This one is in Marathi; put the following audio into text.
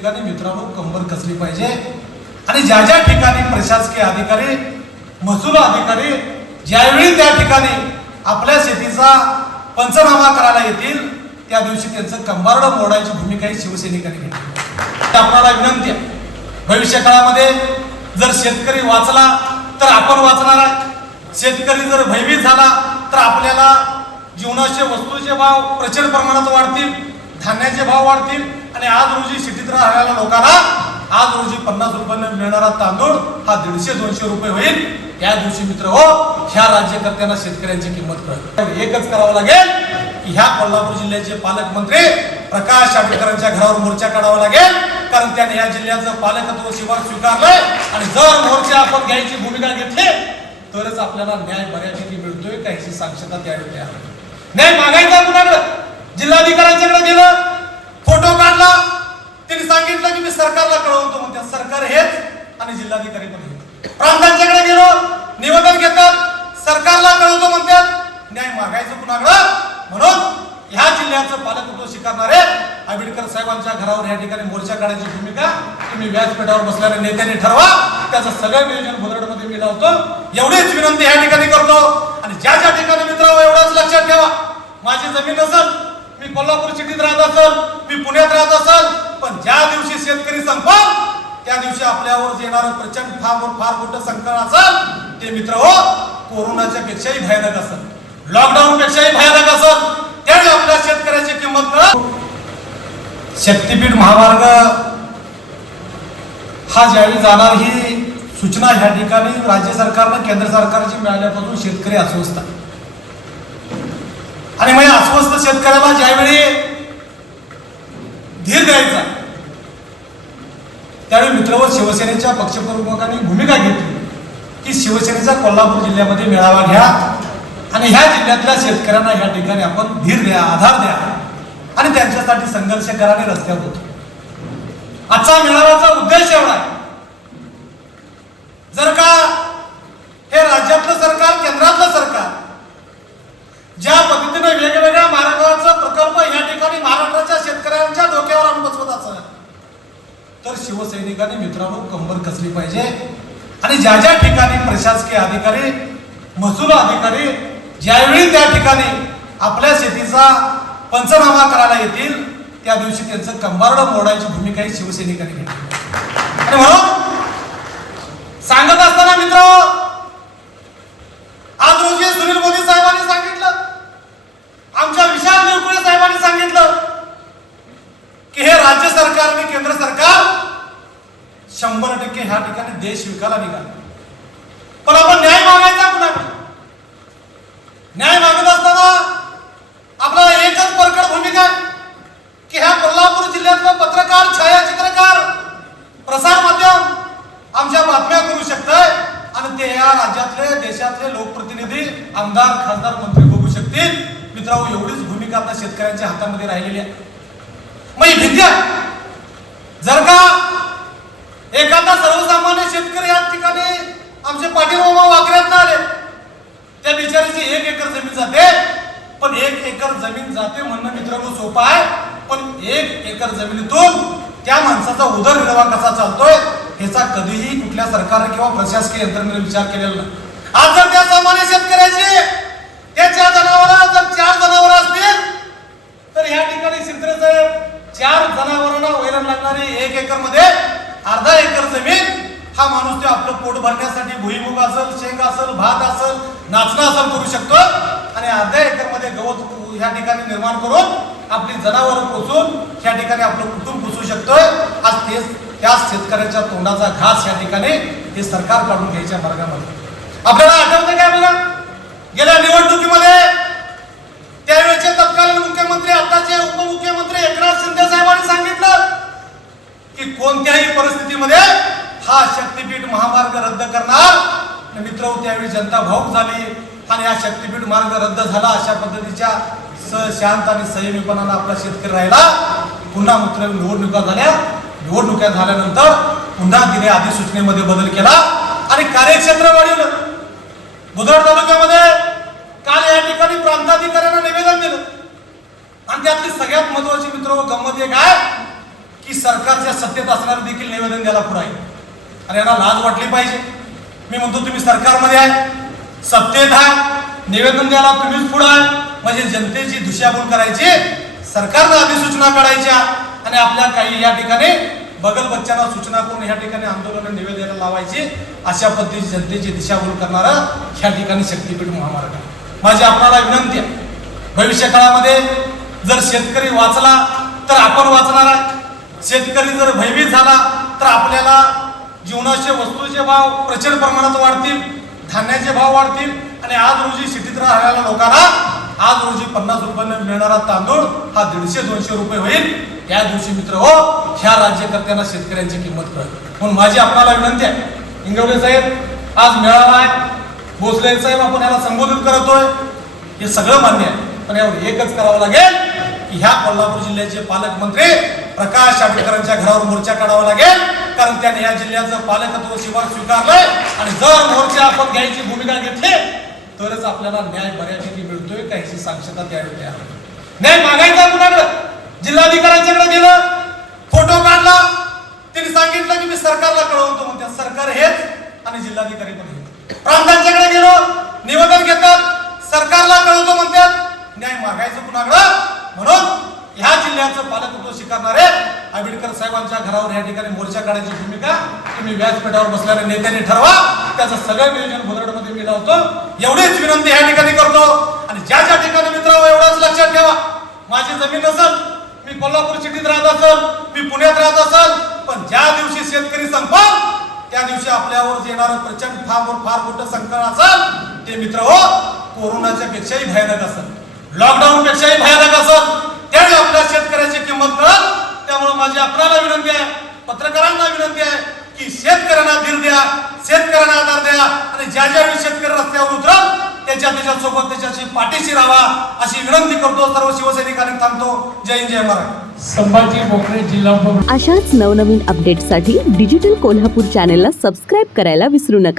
शिवसैनिकांनी मित्रांनो कंबर कसली पाहिजे आणि ज्या ज्या ठिकाणी प्रशासकीय अधिकारी महसूल अधिकारी ज्यावेळी त्या ठिकाणी आपल्या शेतीचा पंचनामा करायला येतील त्या दिवशी त्यांचं कंबारडं मोडायची भूमिका ही शिवसैनिकांनी घेतली। आपल्याला विनंती आहे, भविष्य काळामध्ये जर शेतकरी वाचला तर आपण वाचणार आहे, शेतकरी जर भयभीत झाला तर आपल्याला जीवनाचे वस्तूचे भाव प्रचंड प्रमाणात वाढतील, धान्याचे भाव वाढतील आणि आज रोजी सिटीत राहणाऱ्या लोकांना आज रोजी 50 रुपयाने मिळणारा तांदूळ हा 150-200 रुपये होईल। या दिवशी मित्र हो, ह्या राज्यकर्त्यांना शेतकऱ्यांची किंमत कळेल। एकच करावं लागेल की ह्या कोल्हापूर जिल्ह्याचे पालकमंत्री प्रकाश आंबेडकरांच्या घरावर मोर्चा काढावा लागेल, कारण त्याने या जिल्ह्याचं पालकत्व स्वीकारलंय आणि जर मोर्चा आपण घ्यायची भूमिका घेतली तरच आपल्याला न्याय बऱ्यापैकी मिळतोय का याची साक्षरता त्यावेळी तयार होईल। न्याय मागायचा कुणाकडे? जिल्हाधिकाऱ्यांच्याकडे गेलं, फोटो काढला, त्यांनी सांगितलं की मी सरकारला कळवतो म्हणतात, सरकार हेच आणि जिल्हाधिकारी पण हेच। प्रांतांच्याकडे गेलो, निवेदन घेतात, सरकारला कळवतो म्हणतात, न्याय मागायचं कुणाकडे? म्हणून ह्या जिल्ह्याचं पालकत्व स्वीकारणारे आंबेडकर साहेबांच्या घरावर या ठिकाणी मोर्चा काढायची भूमिका तुम्ही व्यासपीठावर बसलेल्या नेत्यांनी ठरवा, त्याचं सगळं नियोजन भुदरडमध्ये मी लावतो एवढीच विनंती या ठिकाणी करतो। आणि ज्या ज्या ठिकाणी मित्रांनो एवढंच लक्षात ठेवा, माझी जमीन असेल, मी कोल्हापूर सिटीत राहत असेल, मी पुण्यात राहत असेल, पण ज्या दिवशी शेतकरी संपल त्या दिवशी आपल्यावर येणारं प्रचंड फार मोठं संकट असेल ते मित्र हो कोरोनाच्या पेक्षाही भयानक असेल, लॉकडाऊन पेक्षाही भयानक असेल, त्यावेळी आपल्या शेतकऱ्याची किंमत कळेल। शक्तीपीठ महामार्ग हा ज्यावेळी जाणार ही सूचना ह्या ठिकाणी राज्य सरकारनं केंद्र सरकारची मिळाल्यापासून शेतकरी अस्वस्थ आहे आणि मग अस्वस्थ शेतकऱ्याला ज्यावेळी धीर द्यायचा त्यावेळी मित्रव शिवसेनेच्या पक्षप्रमुखांनी भूमिका घेतली की शिवसेनेचा कोल्हापूर जिल्ह्यामध्ये मेळावा घ्या आणि ह्या जिल्ह्यातल्या शेतकऱ्यांना ह्या ठिकाणी आपण धीर द्या, आधार द्या आणि त्यांच्यासाठी संघर्ष करा आणि रस्त्यावर होतो। आजचा मेळाव्याचा उद्देश एवढा आहे, जर का हे राज्यातलं सरकार, केंद्रातलं सरकार ज्या पद्धतीने वेगवेगळ्या मार्गाचा प्रकल्प या ठिकाणी महाराष्ट्राच्या शेतकऱ्यांच्या डोक्यावर आणून बसवत असेल तर शिवसैनिकांनी मित्रांनो कंबर कसली पाहिजे आणि ज्या ज्या ठिकाणी प्रशासकीय अधिकारी महसूल अधिकारी ज्यावेळी त्या ठिकाणी आपल्या शेतीचा पंचनामा करायला येतील त्या दिवशी त्यांचं कंबारडं मोडायची भूमिका ही शिवसैनिकांनी घेतली। आणि म्हणून सांगत असताना मित्र आज रोजी सुनील मोदी साहेबांनी सांगितलं, आमच्या विशाल देवकुळे साहेबांनी सांगितलं की हे राज्य सरकार आणि केंद्र सरकार 100% ह्या ठिकाणी देश विकायला निघाला, पण आपण न्याय मागायचा कुणाकडे? न्याय मागत असताना आपल्याला एकच परखड भूमिका की ह्या कोल्हापूर जिल्ह्यातलं पत्रकार, छायाचित्रकार, प्रसार माध्यम आमच्या बातम्या करू शकतंय आणि ते या राज्यातले देशातले लोकप्रतिनिधी, आमदार, खासदार, मंत्री बघू शकतील। मित्रांनो एवढीच भूमिका आता शेतकऱ्यांच्या हातामध्ये राहिलेली आहे। मग ही भीती आहे, जर का एखादा सर्वसामान्य शेतकरी या ठिकाणी आमचे पाटील मामा वाकऱ्यात आले, त्या बिचारीची 1 एकर जमीन जाते, पण 1 एकर जमीन जाते म्हणणं मित्रांनो सोपं आहे, पण 1 एकर जमिनीतून त्या माणसाचा उदरनिर्वाह कसा चालतोय ह्याचा कधीही कुठल्या सरकारने किंवा प्रशासकीय यंत्रणेने विचार केलेला नाही। आज जर त्या सामान्य शेतकऱ्याचे त्याच्या जनावरं जर 4 जनावरं असतील तर ह्या ठिकाणी शिंत्रे साहेब 4 जनावरांना वैरण लागणारी 1 एकर मध्ये अर्धा एकर जमीन हा माणूस ते आपलं पोट भरण्यासाठी भुईमुग असेल, शेंग असेल, भात असेल, नाचणं असेल करू शकतो आणि अर्ध्या एकर मध्ये गवत ह्या ठिकाणी निर्माण करून आपली जनावरं पोचून ह्या ठिकाणी आपलं कुटुंब पोचू शकतोय। आज तेच त्या शेतकऱ्याच्या तोंडाचा घास या ठिकाणी हे सरकार काढून घ्यायच्या मार्गामध्ये आपल्याला आठवतं काय बघा, गेल्या निवडणुकीमध्ये त्यावेळेचे तत्कालीन मुख्यमंत्री आताचे उपमुख्यमंत्री एकनाथ शिंदे साहेबांनी सांगितलं की कोणत्याही परिस्थितीमध्ये हा शक्तीपीठ महामार्ग रद्द करणार। मित्र त्यावेळी जनता भावुक झाली आणि हा शक्तीपीठ मार्ग रद्द झाला। अशा पद्धतीच्या शांत आणि संयमीपणाने आपला शेतकरी राहिला। पुन्हा मित्र निवडणुका झाल्या, निवडणुका झाल्यानंतर पुन्हा तिने अधिसूचनेमध्ये बदल केला आणि कार्यक्षेत्र वाढवलं। बुधवार तालुक्यामध्ये काल या ठिकाणी प्रांताधिकाऱ्यांना निवेदन दिलं आणि त्यातली सगळ्यात महत्वाची मित्र गंमत एक आहे की सरकारच्या सत्तेत असणारे देखील निवेदन द्यायला पुढे आहे आणि यांना लाज वाटली पाहिजे. मी म्हणतो तुम्ही सरकारमध्ये आहे, सत्तेत आहे, निवेदन द्यायला तुम्हीच पुढे आहे, म्हणजे जनतेची दिशाभूल करायची, सरकारनं अधिसूचना काढायच्या आणि आपल्या काही या ठिकाणी बगल बच्चांना सूचना करून ह्या ठिकाणी आंदोलन निवेदन लावायची. अशा पद्धतीची जनतेची दिशाभूल करणारा ह्या ठिकाणी शक्तीपीठ महामार्ग आहे. माझी आपल्याला विनंती आहे, भविष्य काळामध्ये जर शेतकरी वाचला तर आपण वाचणार आहे. शेतकरी जर भयभीत झाला तर आपल्याला जीवनाचे वस्तूचे भाव प्रचंड प्रमाणात वाढतील, धान्याचे भाव वाढतील आणि आज रोजी सिटीत राहणाऱ्या लोकांना आज रोजी 50 रुपयाने मिळणारा तांदूळ हा 150-200 रुपये होईल. या दिवशी मित्र हो, ह्या राज्यकर्त्यांना शेतकऱ्यांची किंमत कळेल. म्हणून माझी आपल्याला विनंती आहे, इंगवले साहेब आज मेळावा आहे, भोसले साहेब आपण याला संबोधित करतोय, हे सगळं मान्य आहे, पण यावर एकच करावं लागेल की ह्या कोल्हापूर जिल्ह्याचे पालकमंत्री प्रकाश आंबेडकरांच्या घरावर मोर्चा काढावा लागेल, कारण त्याने या जिल्ह्याचं पालकत्व स्वीकारलंय आणि जर मोर्चा आपण घ्यायची भूमिका घेतली तरच आपल्याला न्याय बऱ्यापैकी मिळतोय का ह्याची साक्षरता द्यावी तयार. न्याय मागायचा कुणाकडे? जिल्हाधिकाऱ्यांच्याकडे गेलं, फोटो काढला, त्यांनी सांगितलं की मी सरकारला कळवतो म्हणतात, सरकार हेच आणि जिल्हाधिकारी पण हेच. प्रांतांच्याकडे गेलो, निवेदन घेतात, सरकारला कळवतो म्हणतात, न्याय मागायचं कुणाकडं? म्हणून ह्या जिल्ह्याचं पालकत्व स्वीकारणारे आंबेडकर साहेबांच्या घरावर या ठिकाणी मोर्चा काढायची भूमिका तुम्ही व्यासपीठावर बसलेल्या नेत्यांनी ठरवा. त्याचं सगळं नियोजन भुदरडमध्ये मी लावतो. एवढीच विनंती या ठिकाणी करतो आणि ज्या ज्या ठिकाणी मित्रांनो एवढंच लक्षात ठेवा, माझी जमीन नसेल, मी कोल्हापूर सिटीत राहत असेल, मी पुण्यात राहत असेल, पण ज्या दिवशी शेतकरी संपल त्या दिवशी आपल्यावर येणारं प्रचंड फार मोठं संकट असेल ते मित्र हो कोरोनाच्या पेक्षाही भयानक असेल, लॉकडाऊन पेक्षाही भयानक असेल, त्यावेळी आपल्या शेतकऱ्याची किंमत कळल. त्यामुळे माझी आपल्याला विनंती आहे, पत्रकारांना विनंती आहे की शेतकऱ्यांना धीर द्या, शेतकऱ्यांना आधार द्या आणि ज्या ज्यावेळी शेतकरी रस्त्यावर उतरल त्याच्यासोबत त्याच्याशी पाठीशी राहा अशी विनंती करतो. सर्व शिवसैनिकांनी थांबतो. जय हिंद, जय महाराष्ट्र. संभाजी भोकरे, जिल्हा. अशाच नवनवीन अपडेट्ससाठी डिजिटल कोल्हापूर चॅनेलला सबस्क्राईब करायला विसरू नका.